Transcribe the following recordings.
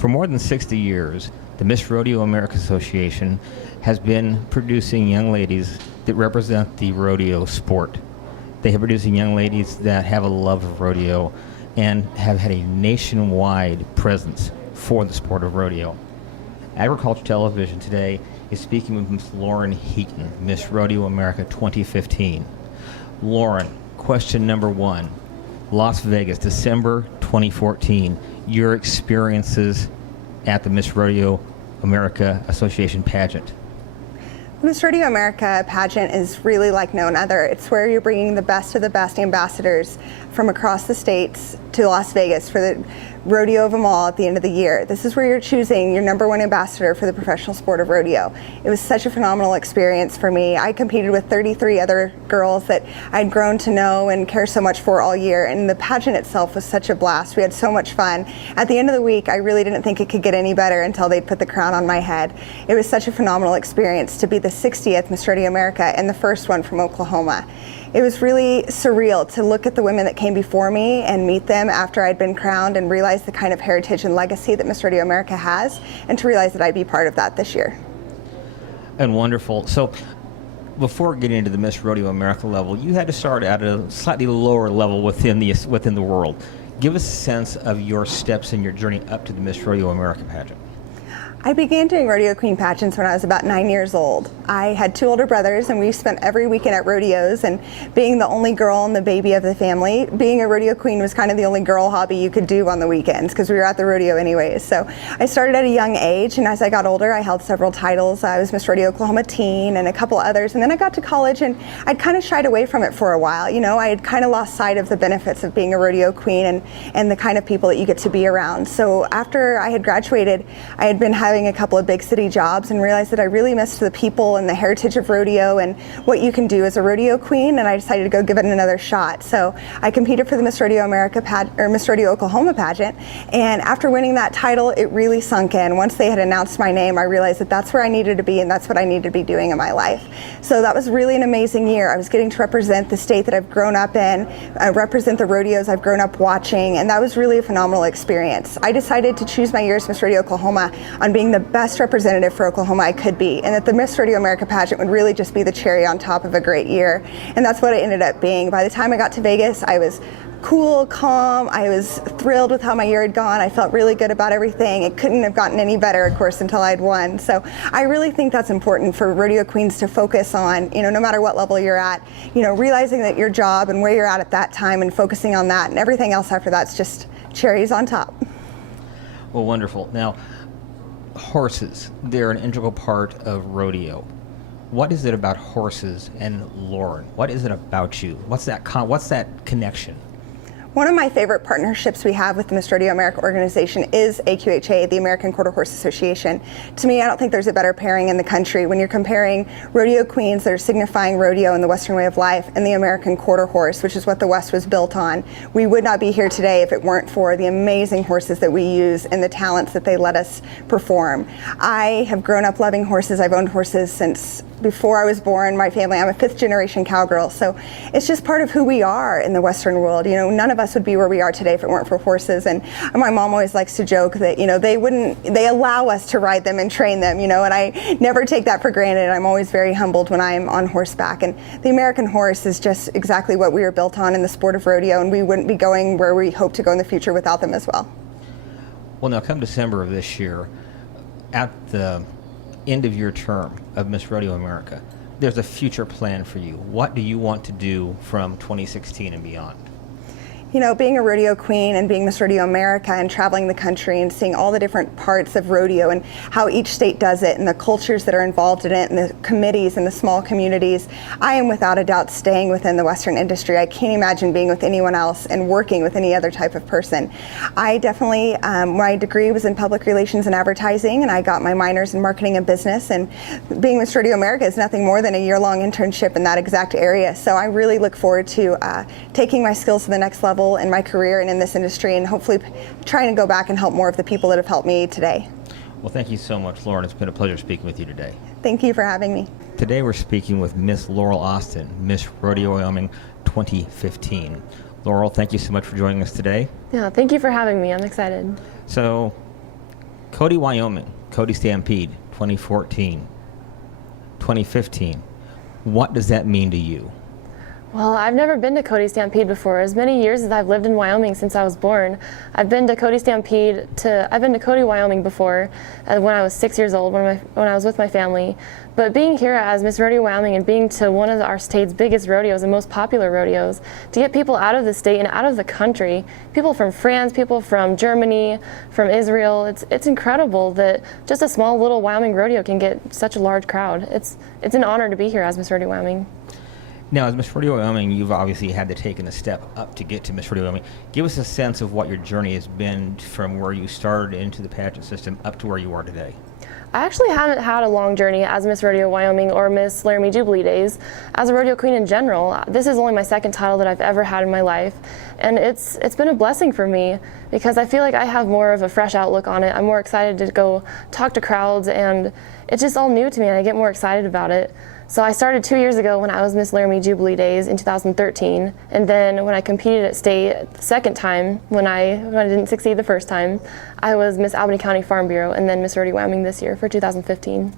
For more than 60 years, the Miss Rodeo America Association has been producing young ladies that represent the rodeo sport. They have producing young ladies that have a love of rodeo and have had a nationwide presence for the sport of rodeo. Agriculture Television today is speaking with Ms. Lauren Heaton, Miss Rodeo America 2015. Lauren, question number one. Las Vegas, December 2014. Your experiences at the Miss Rodeo America Association pageant. Miss Rodeo America pageant is really like no other. It's where you're bringing the best of the best ambassadors from across the states to Las Vegas for the rodeo of them all at the end of the year. This is where you're choosing your number one ambassador for the professional sport of rodeo. It was such a phenomenal experience for me. I competed with 33 other girls that I'd grown to know and care so much for all year, and the pageant itself was such a blast. We had so much fun. At the end of the week, I really didn't think it could get any better until they'd put the crown on my head. It was such a phenomenal experience to be the 60th Miss Rodeo America and the first one from Oklahoma. It was really surreal to look at the women that came before me and meet them after I'd been crowned and realize the kind of heritage and legacy that Miss Rodeo America has, and to realize that I'd be part of that this year. And wonderful. So before getting into the Miss Rodeo America level, you had to start at a slightly lower level within the world. Give us a sense of your steps in your journey up to the Miss Rodeo America pageant. I began doing rodeo queen pageants when I was about 9 years old. I had two older brothers, and we spent every weekend at rodeos, and being the only girl and the baby of the family, being a rodeo queen was kind of the only girl hobby you could do on the weekends because we were at the rodeo anyways. So I started at a young age, and as I got older, I held several titles. I was Miss Rodeo Oklahoma Teen and a couple others, and then I got to college, and I'd kind of shied away from it for a while. You know, I had kind of lost sight of the benefits of being a rodeo queen and the kind of people that you get to be around. So after I had graduated, I had been having a couple of big city jobs and realized that I really missed the people and the heritage of rodeo and what you can do as a rodeo queen, and I decided to go give it another shot. So I competed for the Miss Rodeo America Miss Rodeo Oklahoma pageant, and after winning that title, it really sunk in. Once they had announced my name, I realized that that's where I needed to be and that's what I needed to be doing in my life. So that was really an amazing year. I was getting to represent the state that I've grown up in, represent the rodeos I've grown up watching, and that was really a phenomenal experience. I decided to choose my year as Miss Rodeo Oklahoma on being the best representative for Oklahoma I could be, and that the Miss Rodeo America pageant would really just be the cherry on top of a great year, and that's what it ended up being. By the time I got to Vegas, I was cool, calm, I was thrilled with how my year had gone. I felt really good about everything. It couldn't have gotten any better, of course, until I'd won. So I really think that's important for rodeo queens to focus on, you know, no matter what level you're at, you know, realizing that your job and where you're at that time and focusing on that, and everything else after that's just cherries on top. Well, wonderful. Now, horses, they're an integral part of rodeo. What is it about horses and Lauren? What is it about you? What's that connection? One of my favorite partnerships we have with the Miss Rodeo America organization is AQHA, the American Quarter Horse Association. To me, I don't think there's a better pairing in the country when you're comparing rodeo queens that are signifying rodeo and the Western way of life and the American quarter horse, which is what the West was built on. We would not be here today if it weren't for the amazing horses that we use and the talents that they let us perform. I have grown up loving horses. I've owned horses since before I was born. My family, I'm a fifth generation cowgirl, so it's just part of who we are in the Western world. You know, none of us would be where we are today if it weren't for horses. And my mom always likes to joke that, you know, they allow us to ride them and train them, you know, and I never take that for granted. I'm always very humbled when I'm on horseback. And the American horse is just exactly what we were built on in the sport of rodeo, and we wouldn't be going where we hope to go in the future without them as well. Well, now come December of this year, at the end of your term of Miss Rodeo America, there's a future plan for you. What do you want to do from 2016 and beyond? You know, being a rodeo queen and being Miss Rodeo America and traveling the country and seeing all the different parts of rodeo and how each state does it and the cultures that are involved in it and the committees and the small communities, I am without a doubt staying within the Western industry. I can't imagine being with anyone else and working with any other type of person. I definitely, my degree was in public relations and advertising, and I got my minors in marketing and business, and being Miss Rodeo America is nothing more than a year-long internship in that exact area. So I really look forward to taking my skills to the next level in my career and in this industry, and hopefully trying to go back and help more of the people that have helped me today. Well, thank you so much, Lauren. It's been a pleasure speaking with you today. Thank you for having me. Today we're speaking with Miss Laurel Austin, Miss Rodeo Wyoming 2015. Laurel, thank you so much for joining us today. Yeah, thank you for having me. I'm excited. So, Cody, Wyoming, Cody Stampede, 2014, 2015. What does that mean to you? Well, I've never been to Cody Stampede before. As many years as I've lived in Wyoming since I was born, I've been to Cody Wyoming before when I was 6 years old when I was with my family. But being here as Miss Rodeo Wyoming and being to one of our state's biggest rodeos and most popular rodeos, to get people out of the state and out of the country, people from France, people from Germany, from Israel, it's incredible that just a small little Wyoming rodeo can get such a large crowd. It's an honor to be here as Miss Rodeo Wyoming. Now, as Miss Rodeo Wyoming, you've obviously had to take a step up to get to Miss Rodeo Wyoming. Give us a sense of what your journey has been from where you started into the pageant system up to where you are today. I actually haven't had a long journey as Miss Rodeo Wyoming or Miss Laramie Jubilee days. As a rodeo queen in general, this is only my second title that I've ever had in my life, and it's been a blessing for me because I feel like I have more of a fresh outlook on it. I'm more excited to go talk to crowds, and it's just all new to me, and I get more excited about it. So I started 2 years ago when I was Miss Laramie Jubilee days in 2013, and then when I competed at state the second time, when I didn't succeed the first time, I was Miss Albany County Farm Bureau and then Miss Rodeo Wyoming this year for 2015.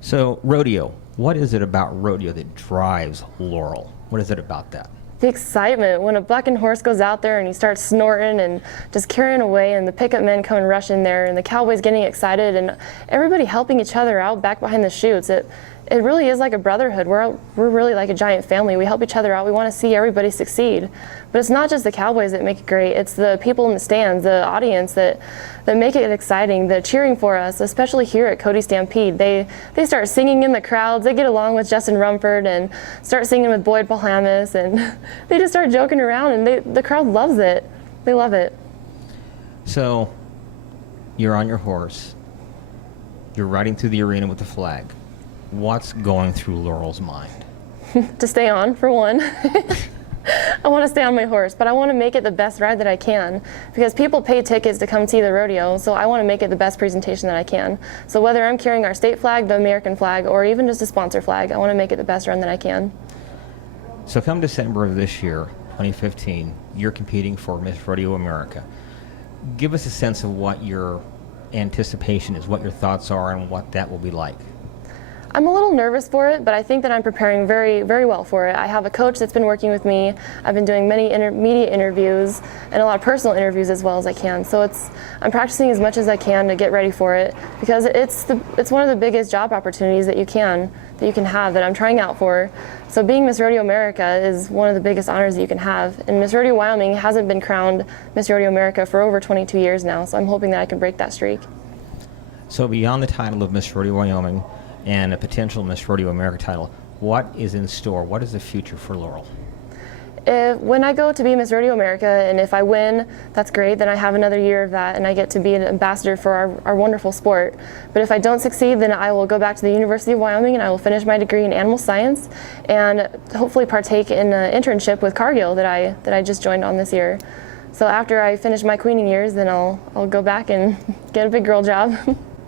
So rodeo, what is it about rodeo that drives Laurel? What is it about that? The excitement when a bucking horse goes out there and he starts snorting and just carrying away, and the pickup men come and rush in there, and the cowboys getting excited, and everybody helping each other out back behind the chutes. It really is like a brotherhood. We're really like a giant family. We help each other out. We want to see everybody succeed. But it's not just the cowboys that make it great. It's the people in the stands, the audience that make it exciting, the cheering for us, especially here at Cody Stampede. They start singing in the crowds. They get along with Justin Rumford and start singing with Boyd Palhamus, and they just start joking around, and the crowd loves it. They love it. So you're on your horse. You're riding through the arena with the flag. What's going through Laurel's mind? To stay on, for one. I want to stay on my horse, but I want to make it the best ride that I can because people pay tickets to come see the rodeo, so I want to make it the best presentation that I can. So whether I'm carrying our state flag, the American flag, or even just a sponsor flag, I want to make it the best run that I can. So come December of this year, 2015, you're competing for Miss Rodeo America. Give us a sense of what your anticipation is, what your thoughts are, and what that will be like. I'm a little nervous for it, but I think that I'm preparing very, very well for it. I have a coach that's been working with me. I've been doing many media interviews and a lot of personal interviews as well as I can. So I'm practicing as much as I can to get ready for it because it's one of the biggest job opportunities that you can have that I'm trying out for. So being Miss Rodeo America is one of the biggest honors that you can have. And Miss Rodeo Wyoming hasn't been crowned Miss Rodeo America for over 22 years now, so I'm hoping that I can break that streak. So beyond the title of Miss Rodeo Wyoming and a potential Miss Rodeo America title, what is in store? What is the future for Laurel? When I go to be Miss Rodeo America, and if I win, that's great, then I have another year of that and I get to be an ambassador for our wonderful sport. But if I don't succeed, then I will go back to the University of Wyoming and I will finish my degree in animal science and hopefully partake in an internship with Cargill that I just joined on this year. So after I finish my queening years, then I'll go back and get a big girl job.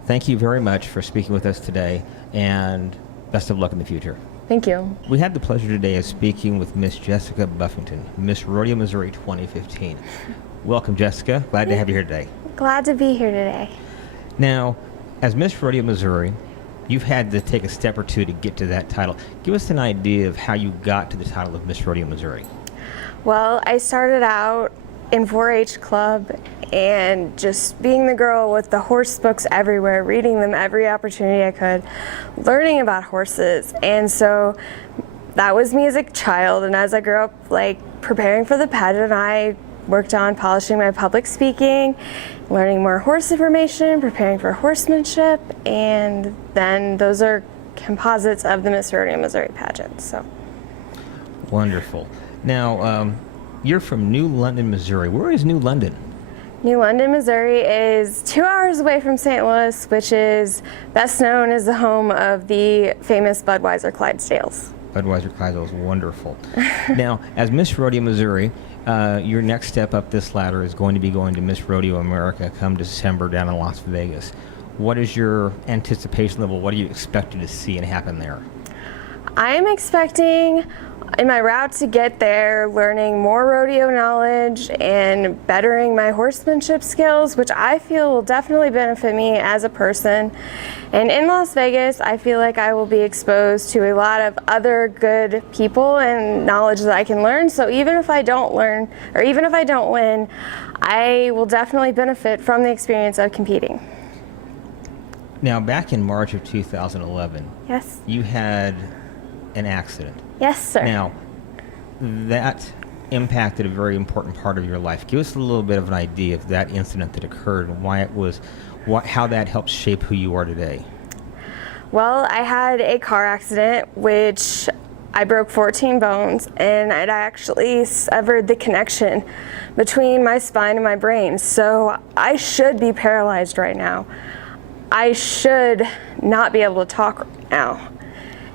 Thank you very much for speaking with us today, and best of luck in the future. Thank you. We had the pleasure today of speaking with Miss Jessica Buffington, Miss Rodeo Missouri 2015. Welcome, Jessica. Glad to have you here today. Glad to be here today. Now, as Miss Rodeo Missouri, you've had to take a step or two to get to that title. Give us an idea of how you got to the title of Miss Rodeo Missouri. Well, I started out in 4-H club and just being the girl with the horse books everywhere, reading them every opportunity I could, learning about horses. And so that was me as a child, and as I grew up preparing for the pageant, I worked on polishing my public speaking, learning more horse information, preparing for horsemanship, and then those are composites of the Miss Rodeo Missouri pageant. So wonderful. Now, you're from New London, Missouri. Where is New London? New London, Missouri is 2 hours away from St. Louis, which is best known as the home of the famous Budweiser Clydesdales. Budweiser Clydesdales, wonderful. Now, as Miss Rodeo Missouri, your next step up this ladder is going to be going to Miss Rodeo America come December down in Las Vegas. What is your anticipation level? What are you expecting to see and happen there? I'm expecting in my route to get there, learning more rodeo knowledge and bettering my horsemanship skills, which I feel will definitely benefit me as a person. And in Las Vegas, I feel like I will be exposed to a lot of other good people and knowledge that I can learn. So even if I don't learn, or even if I don't win, I will definitely benefit from the experience of competing. Now, back in March of 2011, Yes. you had an accident. Yes, sir. Now, that impacted a very important part of your life. Give us a little bit of an idea of that incident that occurred and why it was, how that helped shape who you are today. Well, I had a car accident which I broke 14 bones, and I'd actually severed the connection between my spine and my brain. So I should be paralyzed right now. I should not be able to talk right now.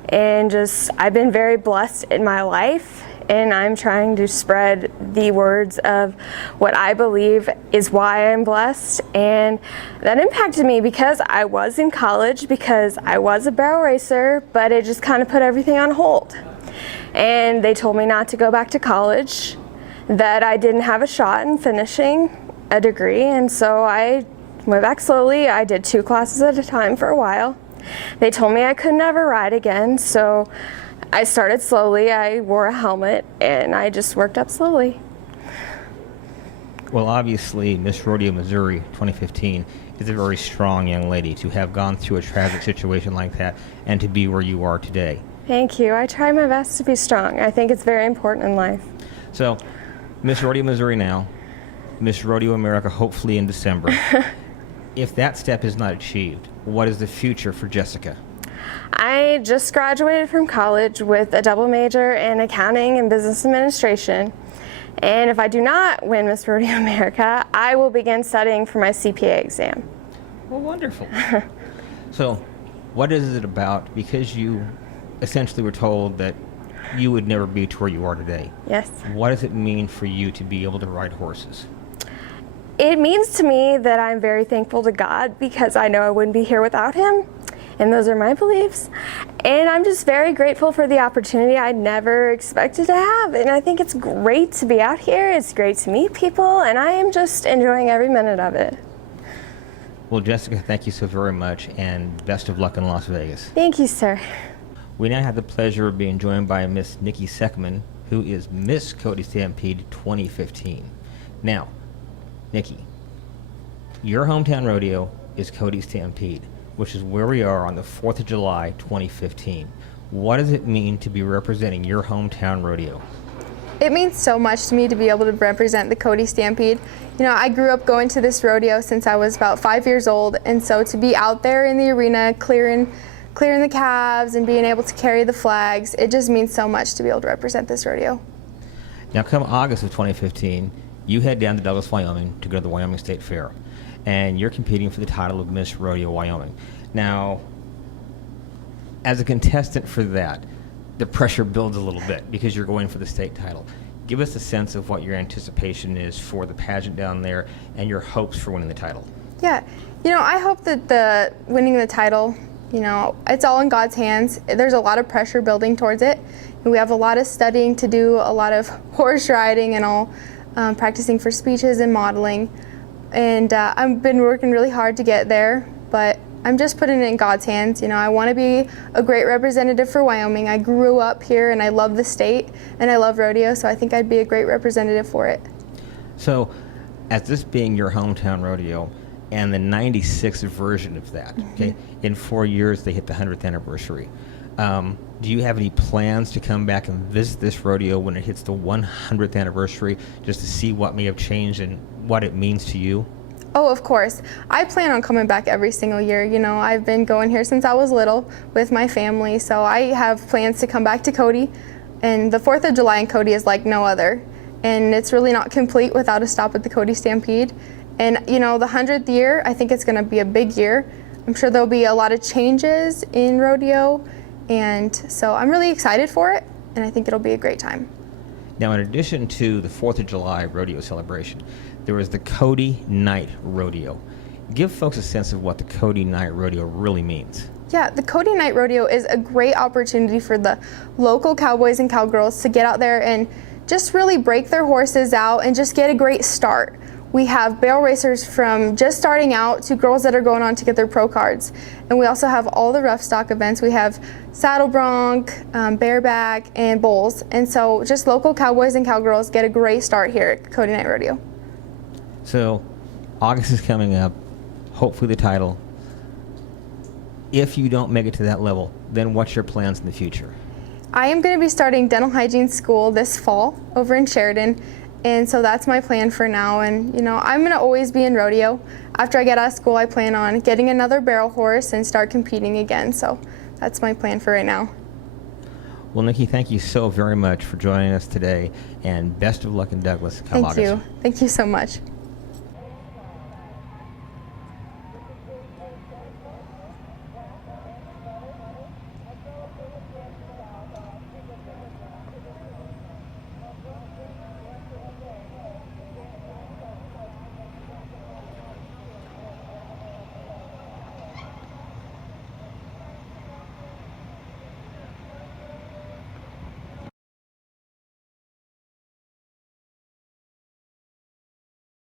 And I've been very blessed in my life, and I'm trying to spread the words of what I believe is why I'm blessed. And that impacted me because I was in college, because I was a barrel racer, but it just kind of put everything on hold. And they told me not to go back to college, that I didn't have a shot in finishing a degree, and so I went back slowly. I did 2 classes at a time for a while. They told me I could never ride again, so I started slowly. I wore a helmet, and I just worked up slowly. Well, obviously, Miss Rodeo Missouri 2015 is a very strong young lady to have gone through a tragic situation like that and to be where you are today. Thank you. I try my best to be strong. I think it's very important in life. So, Miss Rodeo Missouri now, Miss Rodeo America hopefully in December. If that step is not achieved, what is the future for Jessica? I just graduated from college with a double major in accounting and business administration. And if I do not win Miss Rodeo America, I will begin studying for my CPA exam. Well, wonderful. So, what is it about? Because you essentially were told that you would never be to where you are today. Yes. What does it mean for you to be able to ride horses? It means to me that I'm very thankful to God, because I know I wouldn't be here without Him, and those are my beliefs. And I'm just very grateful for the opportunity I never expected to have, and I think it's great to be out here. It's great to meet people, and I am just enjoying every minute of it. Well, Jessica, thank you so very much, and best of luck in Las Vegas. Thank you, sir. We now have the pleasure of being joined by Miss Nikki Seckman, who is Miss Cody Stampede 2015. Now, Nikki, your hometown rodeo is Cody Stampede, which is where we are on the 4th of July 2015. What does it mean to be representing your hometown rodeo? It means so much to me to be able to represent the Cody Stampede. You know, I grew up going to this rodeo since I was about 5 years old, and so to be out there in the arena clearing the calves and being able to carry the flags, it just means so much to be able to represent this rodeo. Now, come August of 2015, you head down to Douglas, Wyoming to go to the Wyoming State Fair, and you're competing for the title of Miss Rodeo Wyoming. Now, as a contestant for that, the pressure builds a little bit because you're going for the state title. Give us a sense of what your anticipation is for the pageant down there and your hopes for winning the title. Yeah, you know, I hope that winning the title, you know, it's all in God's hands. There's a lot of pressure building towards it. We have a lot of studying to do, a lot of horse riding and all, practicing for speeches and modeling. And I've been working really hard to get there, but I'm just putting it in God's hands. You know, I want to be a great representative for Wyoming. I grew up here and I love the state and I love rodeo, so I think I'd be a great representative for it. So, as this being your hometown rodeo and the 96th version of that, okay, in 4 years they hit the 100th anniversary. Do you have any plans to come back and visit this rodeo when it hits the 100th anniversary just to see what may have changed and what it means to you? Oh, of course. I plan on coming back every single year. You know, I've been going here since I was little with my family, so I have plans to come back to Cody. And the 4th of July in Cody is like no other. And it's really not complete without a stop at the Cody Stampede. And, you know, the 100th year, I think it's going to be a big year. I'm sure there'll be a lot of changes in rodeo. And so I'm really excited for it, and I think it'll be a great time. Now, in addition to the 4th of July rodeo celebration, there was the Cody Night Rodeo. Give folks a sense of what the Cody Night Rodeo really means. Yeah, the Cody Night Rodeo is a great opportunity for the local cowboys and cowgirls to get out there and just really break their horses out and just get a great start. We have barrel racers from just starting out to girls that are going on to get their pro cards. And we also have all the rough stock events. We have saddle bronc, bareback, and bulls. And so just local cowboys and cowgirls get a great start here at Cody Night Rodeo. So August is coming up, hopefully the title. If you don't make it to that level, then what's your plans in the future? I am going to be starting dental hygiene school this fall over in Sheridan. And so that's my plan for now. And, you know, I'm going to always be in rodeo. After I get out of school, I plan on getting another barrel horse and start competing again. So that's my plan for right now. Well, Nikki, thank you so very much for joining us today, and best of luck in Douglas come Thank August. you. Thank you so much.